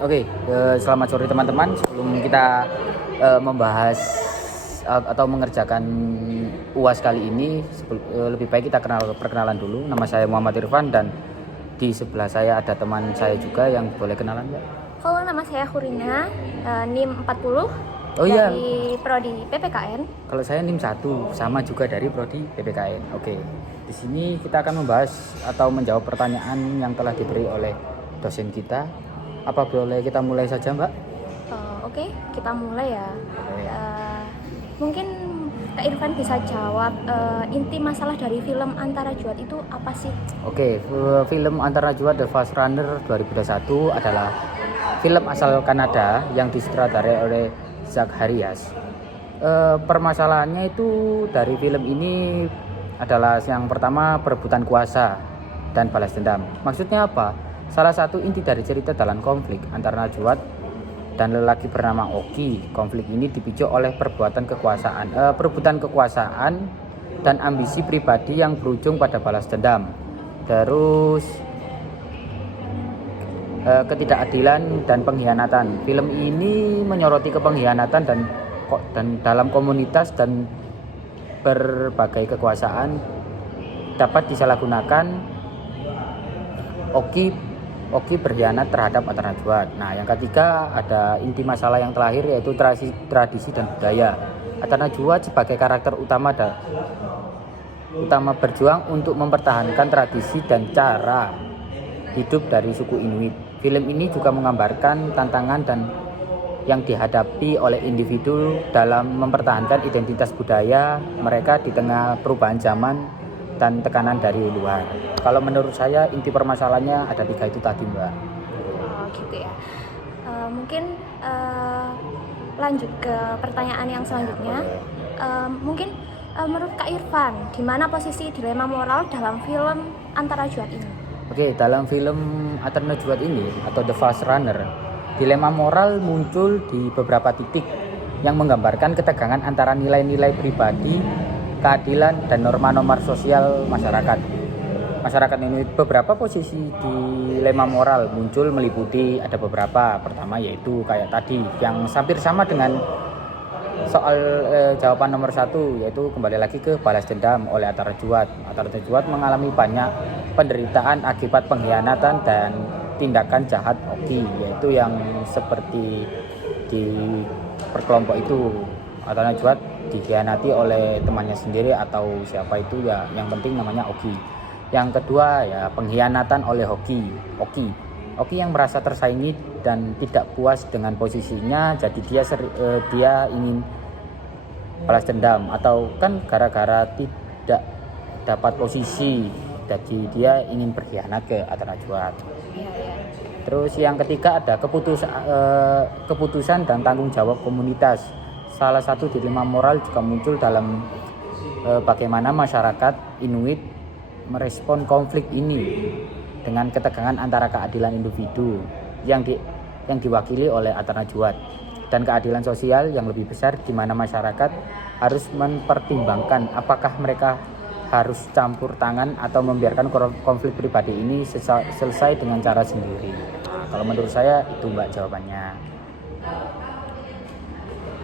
Oke, selamat sore teman-teman. Sebelum kita membahas atau mengerjakan UAS kali ini, lebih baik kita perkenalan dulu. Nama saya Muhammad Irfan dan di sebelah saya ada teman saya juga yang boleh kenalan, Mbak. Halo, nama saya Khurina, NIM 40 Oh iya, dari Prodi PPKN. kalau saya NIM 1 sama juga dari Prodi PPKN. Oke, di sini kita akan membahas atau menjawab pertanyaan yang telah diberi oleh dosen kita. Apa boleh kita mulai saja, Mbak? Oke, kita mulai ya. Oke. Mungkin Kak Irfan bisa jawab inti masalah dari film Antara Juat itu apa sih? Oke, film Antara Juat The Fast Runner 2021 adalah film asal Kanada yang disutradarai oleh Zach Harias. Permasalahannya itu dari film ini adalah yang pertama perebutan kuasa dan balas dendam. Maksudnya apa? Salah satu inti dari cerita dalam konflik antara Najwa dan lelaki bernama Oki. Konflik ini dipicu oleh perebutan kekuasaan dan ambisi pribadi yang berujung pada balas dendam. Terus ketidakadilan dan pengkhianatan. Film ini menyoroti kepengkhianatan dan dalam komunitas dan berbagai kekuasaan dapat disalahgunakan. Oki berkhianat terhadap Antara Juat. Nah, yang ketiga ada inti masalah yang terakhir yaitu tradisi dan budaya. Antara Juat sebagai karakter utama berjuang untuk mempertahankan tradisi dan cara hidup dari suku Inuit. Film ini juga menggambarkan tantangan dan yang dihadapi oleh individu dalam mempertahankan identitas budaya mereka di tengah perubahan zaman dan tekanan dari luar. Kalau menurut saya inti permasalahannya ada 3 itu tadi, Mbak. Oh gitu ya. Mungkin lanjut ke pertanyaan yang selanjutnya. Mungkin menurut Kak Irfan, di mana posisi dilema moral dalam film Antara Juat ini? Oke, dalam film Antara Juat ini atau The Fast Runner, dilema moral muncul di beberapa titik yang menggambarkan ketegangan antara nilai-nilai pribadi, keadilan dan norma-norma sosial masyarakat. Masyarakat Inuit. Beberapa posisi dilema moral muncul meliputi ada beberapa. Pertama yaitu kayak tadi yang hampir sama dengan soal jawaban nomor 1, yaitu kembali lagi ke balas dendam oleh Antara Juat. Antara Juat mengalami banyak penderitaan akibat pengkhianatan dan tindakan jahat Oki, yaitu yang seperti di perkelompok itu. Antara Juat dikhianati oleh temannya sendiri atau siapa itu ya, yang penting namanya Oki. Yang kedua ya pengkhianatan oleh Oki yang merasa tersaingi dan tidak puas dengan posisinya, jadi dia ingin balas dendam, atau kan gara-gara tidak dapat posisi jadi dia ingin berkhianat ke Antara Juat. Terus yang ketiga ada keputusan dan tanggung jawab komunitas. Salah satu dilema moral juga muncul dalam bagaimana masyarakat Inuit merespon konflik ini dengan ketegangan antara keadilan individu yang diwakili oleh Antara Juat dan keadilan sosial yang lebih besar, di mana masyarakat harus mempertimbangkan apakah mereka harus campur tangan atau membiarkan konflik pribadi ini selesai dengan cara sendiri. Nah, kalau menurut saya itu, Mbak, jawabannya.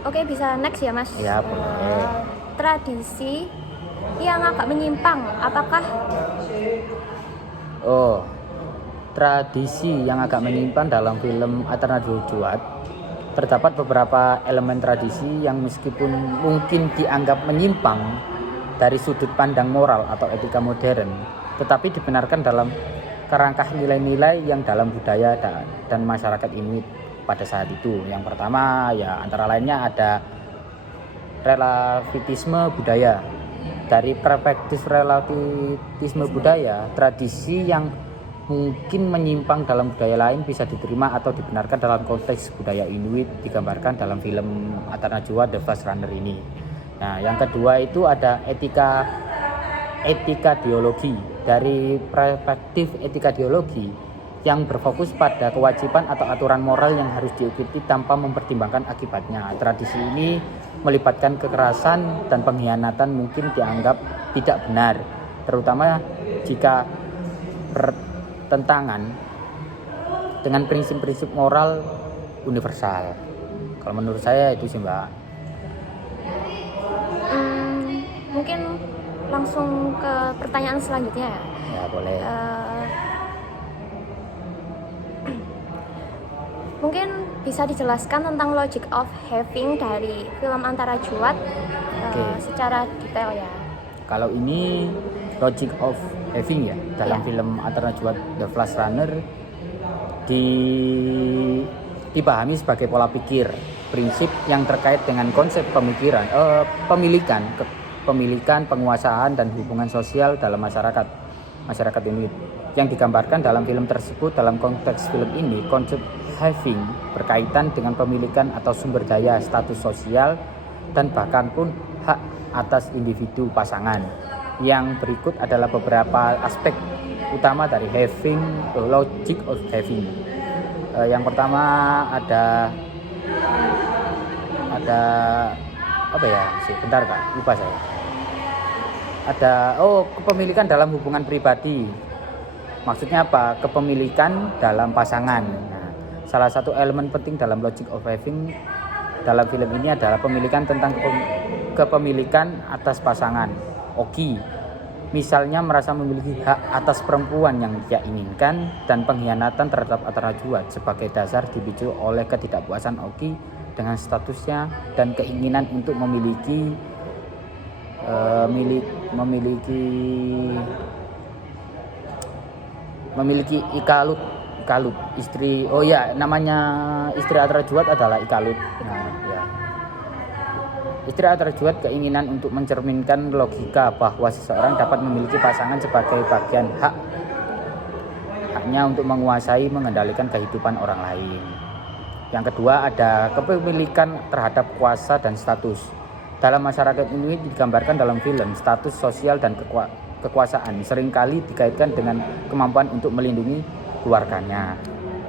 Oke, bisa next ya Mas? Ya, boleh. Tradisi yang agak menyimpang, apakah? Tradisi yang agak menyimpang dalam film Antara Juat, terdapat beberapa elemen tradisi yang meskipun mungkin dianggap menyimpang dari sudut pandang moral atau etika modern, tetapi dibenarkan dalam kerangka nilai-nilai yang dalam budaya dan masyarakat Inuit pada saat itu. Yang pertama ya antara lainnya ada relativisme budaya. Dari perspektif relativisme budaya, tradisi yang mungkin menyimpang dalam budaya lain bisa diterima atau dibenarkan dalam konteks budaya Inuit digambarkan dalam film Antara Juat The Fast Runner ini. Nah, yang kedua itu ada etika dialogi. Dari perspektif etika dialogi yang berfokus pada kewajiban atau aturan moral yang harus diikuti tanpa mempertimbangkan akibatnya. Tradisi ini melibatkan kekerasan dan pengkhianatan mungkin dianggap tidak benar, terutama jika bertentangan dengan prinsip-prinsip moral universal. Kalau menurut saya itu sih Mbak. Mungkin langsung ke pertanyaan selanjutnya ya. Ya boleh. Mungkin bisa dijelaskan tentang logic of having dari film Antara Juat secara detail ya. Kalau ini logic of having ya dalam film Antara Juat The Flash Runner dipahami sebagai pola pikir, prinsip yang terkait dengan konsep pemilikan, penguasaan dan hubungan sosial dalam masyarakat ini yang digambarkan dalam film tersebut. Dalam konteks film ini, konsep having berkaitan dengan pemilikan atau sumber daya, status sosial, dan bahkan pun hak atas individu pasangan. Yang berikut adalah beberapa aspek utama dari having, logic of having. Yang pertama ada apa ya? Sebentar Kak, lupa saya. Ada kepemilikan dalam hubungan pribadi. Maksudnya apa? Kepemilikan dalam pasangan. Nah, salah satu elemen penting dalam logic of having dalam film ini adalah pemilikan tentang kepemilikan atas pasangan. Oki, misalnya merasa memiliki hak atas perempuan yang dia inginkan, dan pengkhianatan terhadap Antara Juat sebagai dasar dipicu oleh ketidakpuasan Oki dengan statusnya dan keinginan untuk memiliki Ikalut istri. Namanya istri Antara Juat adalah Ikalut. Nah, ya. Istri Antara Juat keinginan untuk mencerminkan logika bahwa seseorang dapat memiliki pasangan sebagai bagian haknya untuk menguasai, mengendalikan kehidupan orang lain. Yang kedua ada kepemilikan terhadap kuasa dan status. Dalam masyarakat ini digambarkan dalam film, status sosial dan kekuasaan seringkali dikaitkan dengan kemampuan untuk melindungi keluarganya.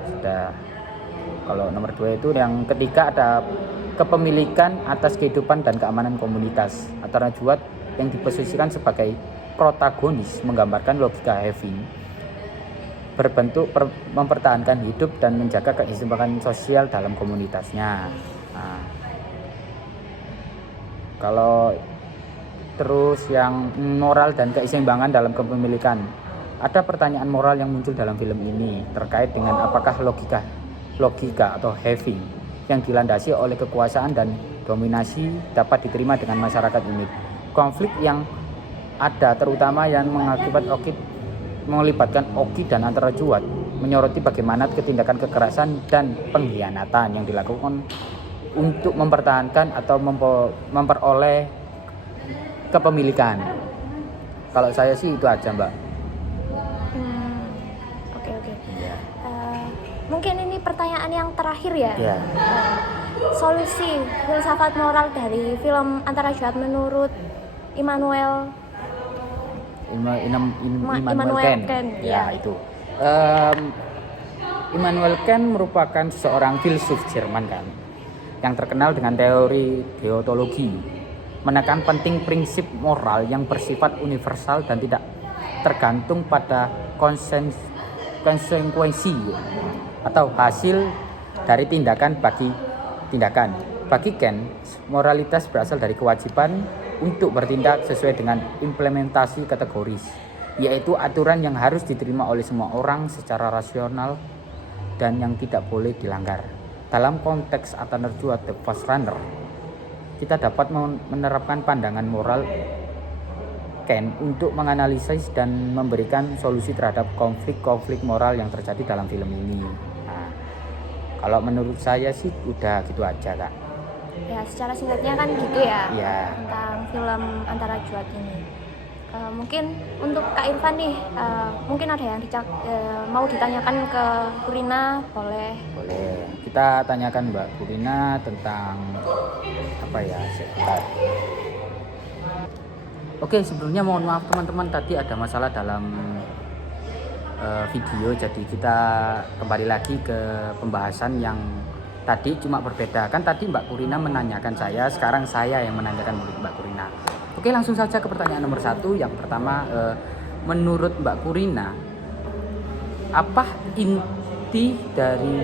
Sudah. Kalau nomor 2 itu yang ketiga ada kepemilikan atas kehidupan dan keamanan komunitas. Antara Juat yang diposisikan sebagai protagonis menggambarkan logika having berbentuk mempertahankan hidup dan menjaga keseimbangan sosial dalam komunitasnya. Nah, kalau terus yang moral dan keseimbangan dalam kepemilikan, ada pertanyaan moral yang muncul dalam film ini terkait dengan apakah logika atau having yang dilandasi oleh kekuasaan dan dominasi dapat diterima dengan masyarakat ini. Konflik yang ada terutama yang melibatkan Oki dan Antara Juat menyoroti bagaimana ketindakan kekerasan dan pengkhianatan yang dilakukan untuk mempertahankan atau memperoleh kepemilikan. Kalau saya sih itu aja Mbak. Oke. Mungkin ini pertanyaan yang terakhir ya. Solusi filsafat moral dari film Antara Juat menurut Immanuel Kant. Ya itu. Immanuel Kant merupakan seorang filsuf Jerman kan, yang terkenal dengan teori deontologi, menekan penting prinsip moral yang bersifat universal dan tidak tergantung pada konsekuensi atau hasil dari tindakan. Bagi Kant, moralitas berasal dari kewajiban untuk bertindak sesuai dengan implementasi kategoris, yaitu aturan yang harus diterima oleh semua orang secara rasional dan yang tidak boleh dilanggar. Dalam konteks Antara Juat The Flash Runner, kita dapat menerapkan pandangan moral Kant untuk menganalisis dan memberikan solusi terhadap konflik-konflik moral yang terjadi dalam film ini. Nah, kalau menurut saya sih udah gitu aja Kak. Ya, secara singkatnya kan gitu ya. Tentang film Antara Juat ini. Mungkin untuk Kak Irfan nih, mungkin ada yang mau ditanyakan ke Purina, boleh. Kita tanyakan Mbak Purina tentang apa ya, sebentar. Oke, sebelumnya mohon maaf teman-teman, tadi ada masalah dalam video, jadi kita kembali lagi ke pembahasan yang tadi cuma berbeda. Kan tadi Mbak Purina menanyakan saya, sekarang saya yang menanyakan Mbak Purina. Oke, langsung saja ke pertanyaan nomor 1. Yang pertama, menurut Mbak Purina, apa inti dari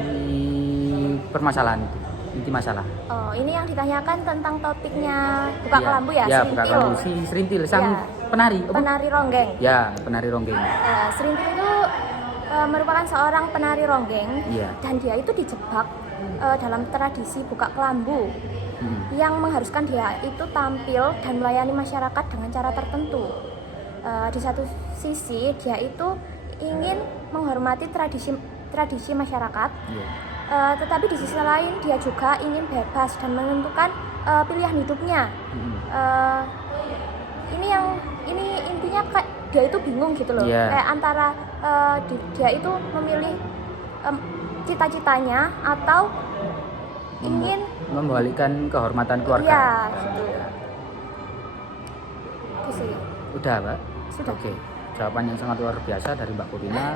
permasalahan itu, inti masalah. Oh, ini yang ditanyakan tentang topiknya buka Iya. kelambu ya, Ya, buka serintil. kelambu si Serintil sang Iya. penari. Apa? Penari ronggeng. Ya, penari ronggeng. Serintil itu merupakan seorang penari ronggeng Iya. dan dia itu dijebak dalam tradisi buka kelambu yang mengharuskan dia itu tampil dan melayani masyarakat dengan cara tertentu. Di satu sisi dia itu ingin menghormati tradisi masyarakat, Iya. tetapi di sisi lain dia juga ingin bebas dan menentukan pilihan hidupnya. Ini intinya kayak dia itu bingung gitu loh, Iya. kayak antara dia itu memilih cita-citanya atau ingin membalikkan kehormatan keluarga. Iya, gitu. Itu sih. Udah, Mbak? Sudah. Oke. Jawaban yang sangat luar biasa dari Mbak Kurina.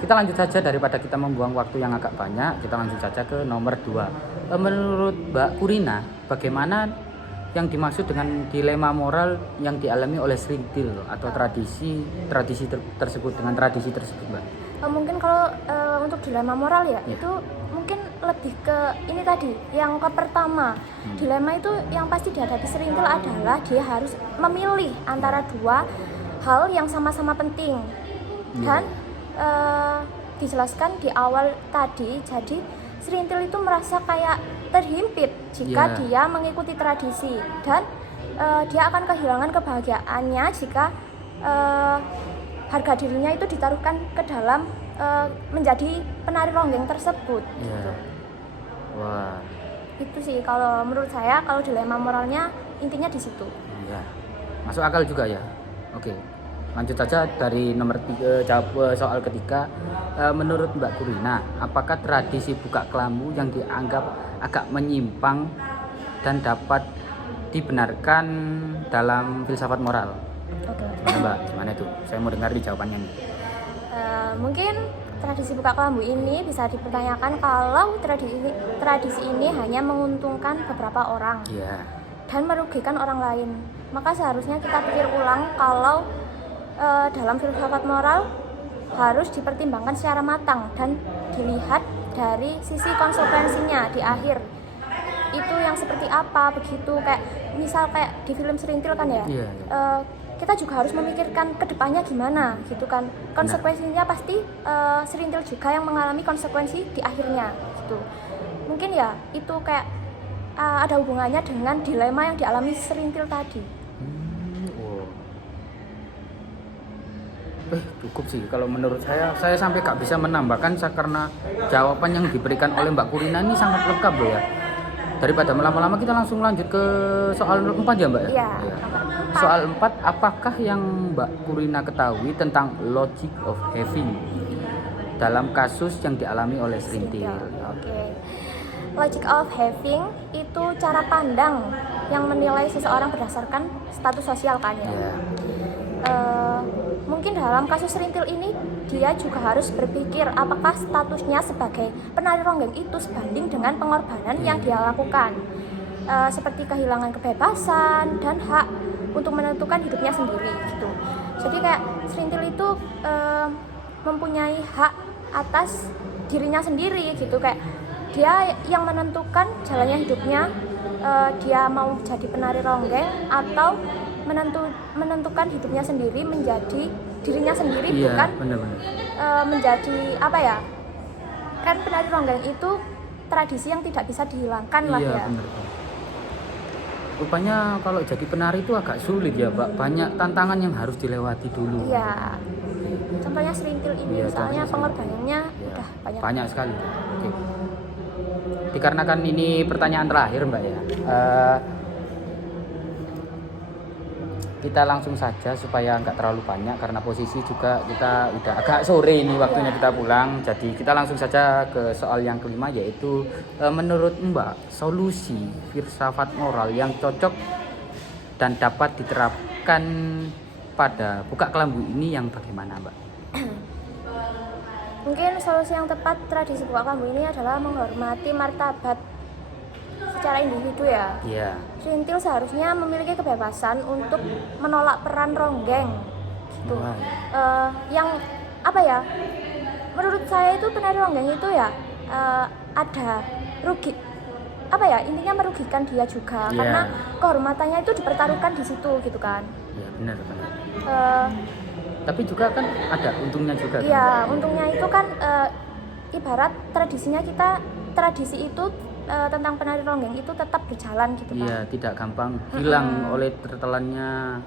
Kita lanjut saja daripada kita membuang waktu yang agak banyak. Kita lanjut saja ke nomor 2. Menurut Mbak Kurina, bagaimana yang dimaksud dengan dilema moral yang dialami oleh Serintil atau tradisi tersebut dengan tradisi tersebut, Mbak? Mungkin kalau untuk dilema moral ya, Ya. itu mungkin lebih ke ini tadi, yang ke pertama. Dilema itu yang pasti dihadapi Serintil adalah dia harus memilih antara dua hal yang sama-sama penting. Dan dijelaskan di awal tadi, jadi Serintil itu merasa kayak terhimpit jika dia mengikuti tradisi, dan dia akan kehilangan kebahagiaannya jika harga dirinya itu ditaruhkan ke dalam menjadi penari ronggeng tersebut. Iya. Wah. Itu sih kalau menurut saya, kalau dilema moralnya intinya di situ. Ya. Masuk akal juga ya. Oke. Lanjut saja dari nomor 3, jawab soal ketiga. Menurut Mbak Kurina, apakah tradisi buka kelambu yang dianggap agak menyimpang dan dapat dibenarkan dalam filsafat moral? Oke. Gimana Mbak? Gimana itu? Saya mau dengar di jawabannya nih. Mungkin tradisi buka kelambu ini bisa dipertanyakan kalau tradisi ini hanya menguntungkan beberapa orang dan merugikan orang lain. Maka seharusnya kita pikir ulang kalau dalam filsafat moral harus dipertimbangkan secara matang dan dilihat dari sisi konsekuensinya di akhir. Itu yang seperti apa begitu, kayak misal kayak di film Serintil kan ya. Kita juga harus memikirkan kedepannya gimana gitu kan, konsekuensinya pasti Serintil juga yang mengalami konsekuensi di akhirnya gitu. Mungkin ya itu kayak ada hubungannya dengan dilema yang dialami Serintil tadi. Cukup sih kalau menurut saya sampai gak bisa menambahkan karena jawaban yang diberikan oleh Mbak Kurina ini sangat lengkap loh ya. Daripada lama-lama kita langsung lanjut ke soal 4 ya Mbak ya? Iya. Soal 4, apakah yang Mbak Kurina ketahui tentang logic of having dalam kasus yang dialami oleh Serintil? Oke. Logic of having itu cara pandang yang menilai seseorang berdasarkan status sosial kan ya. Mungkin dalam kasus Serintil ini dia juga harus berpikir apakah statusnya sebagai penari ronggeng itu sebanding dengan pengorbanan yang dia lakukan, seperti kehilangan kebebasan dan hak untuk menentukan hidupnya sendiri gitu. Jadi kayak Serintil itu mempunyai hak atas dirinya sendiri gitu, kayak dia yang menentukan jalannya hidupnya, dia mau jadi penari ronggeng atau menentukan hidupnya sendiri menjadi dirinya sendiri, bukan menjadi apa ya, kan penari ronggeng itu tradisi yang tidak bisa dihilangkan lah ya. Bener. Rupanya kalau jadi penari itu agak sulit ya Mbak, banyak tantangan yang harus dilewati dulu. Iya, contohnya Serintil ini soalnya pengorbanannya udah banyak sekali. Oke. Dikarenakan ini pertanyaan terakhir Mbak ya, kita langsung saja supaya nggak terlalu banyak karena posisi juga kita udah agak sore ini waktunya kita pulang. Jadi kita langsung saja ke soal yang kelima, yaitu menurut Mbak solusi filsafat moral yang cocok dan dapat diterapkan pada buka kelambu ini yang bagaimana Mbak? Mungkin solusi yang tepat tradisi buka kelambu ini adalah menghormati martabat secara individu ya. Serintil seharusnya memiliki kebebasan untuk menolak peran ronggeng gitu. Yang apa ya, menurut saya itu penari ronggeng itu ya ada rugi, apa ya, intinya merugikan dia juga Iya. karena kehormatannya itu dipertaruhkan di situ gitu kan. Ya benar benar. Eh, Tapi juga kan ada untungnya juga kan? Iya, untungnya itu kan ibarat tradisi itu tentang penari ronggeng itu tetap berjalan gitu kan. Iya, tidak gampang hilang oleh tertelannya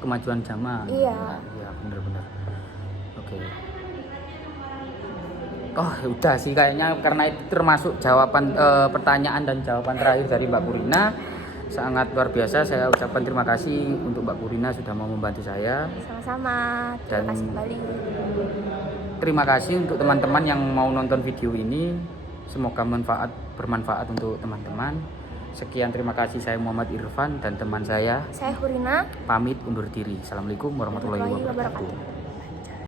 kemajuan zaman. Iya. Iya, benar-benar. Oke. Oh, ya udah sih kayaknya karena itu termasuk jawaban pertanyaan dan jawaban terakhir dari Mbak Purina. Sangat luar biasa, saya ucapkan terima kasih untuk Mbak Purina sudah mau membantu saya. Sama-sama, terima Dan- kasih kembali. Terima kasih untuk teman-teman yang mau nonton video ini. Semoga bermanfaat untuk teman-teman. Sekian, terima kasih. Saya Muhammad Irfan dan teman saya Saya Hurina. pamit undur diri. Assalamualaikum warahmatullahi Warahmatullahi wabarakatuh. wabarakatuh.